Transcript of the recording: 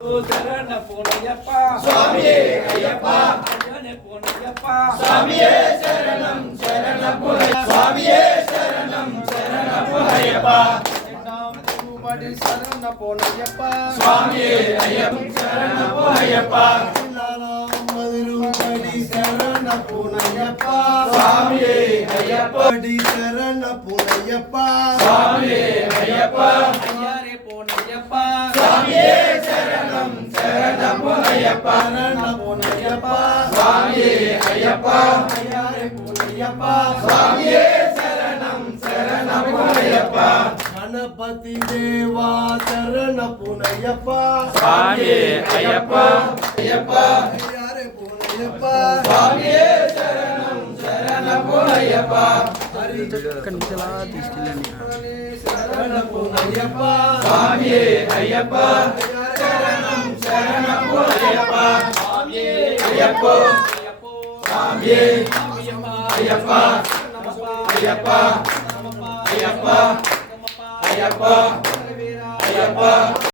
ಶರಣ ಪೂನಯ್ಯಪ್ಪ ಸ್ವಾಮಿಯೇ ಅಯ್ಯಪ್ಪ ಅಯ್ಯನೇ ಪೂನಯ್ಯಪ್ಪ ಸ್ವಾಮಿಯೇ ಶರಣಂ ಶರಣ ಪೂನಯ್ಯ ಸ್ವಾಮಿಯೇ ಶರಣಂ ಶರಣ ಪೂನಯ್ಯಪ್ಪ ಬಡಿ ಶರಣ ಪೂನಯ್ಯಪ್ಪ ಸ್ವಾಮಿಯೇ ಅಯ್ಯಪ್ಪ ಶರಣ ಪೂನಯ್ಯಪ್ಪ ಬಡಿ ಶರಣ ಪೂನಯ್ಯಪ್ಪ ಸ್ವಾಮಿಯೇ ಅಯ್ಯಪ್ಪ ಬಡಿ ಶರಣ ಪೂನಯ್ಯಪ್ಪ ಸ್ವಾಮಿಯೇ ಅಯ್ಯಪ್ಪ ಅಯ್ಯರೇ ಪೂನಯ್ಯಪ್ಪ ಸ್ವಾಮಿಯೇ ಶರಣಂ ಶರಣ ಪೂನಯ್ಯಪ್ಪ ಶರಣ ಪೂನಯ್ಯಪ್ಪ ಸ್ವಾಮಿಯೇ ಅಯ್ಯಪ್ಪ ಅಯ್ಯರೇ ಪೂನಯ್ಯಪ್ಪ ಸ್ವಾಮಿಯೇ ಶರಣಂ ಶರಣ ಪೂನಯ್ಯಪ್ಪ ಗಣಪತಿ ದೇವಾ ಶರಣ ಪೂನಯ್ಯಪ್ಪ ಸ್ವಾಮಿಯೇ ಅಯ್ಯಪ್ಪ ಅಯ್ಯಪ್ಪ ಅಯ್ಯರೇ ಪೂನಯ್ಯಪ್ಪ ಸ್ವಾಮಿಯೇ ಶರಣಂ ಶರಣ ಪೂನಯ್ಯಪ್ಪ ಶರಣ ಪೂನಯ್ಯಪ್ಪ ಸ್ವಾಮಿಯೇ ಅಯ್ಯಪ್ಪ ಶರಣಂ ಶರಣ ಪೂನಯ್ಯಪ್ಪ ಸ್ವಾಮಿಯೇ ಅಯ್ಯಪ್ಪ ಸ್ವಾಮಿಯೇ ಅಯ್ಯಪ್ಪ ಅಯ್ಯಪ್ಪ ಅಯ್ಯಪ್ಪ ಅಯ್ಯಪ್ಪ ಅಯ್ಯಪ್ಪ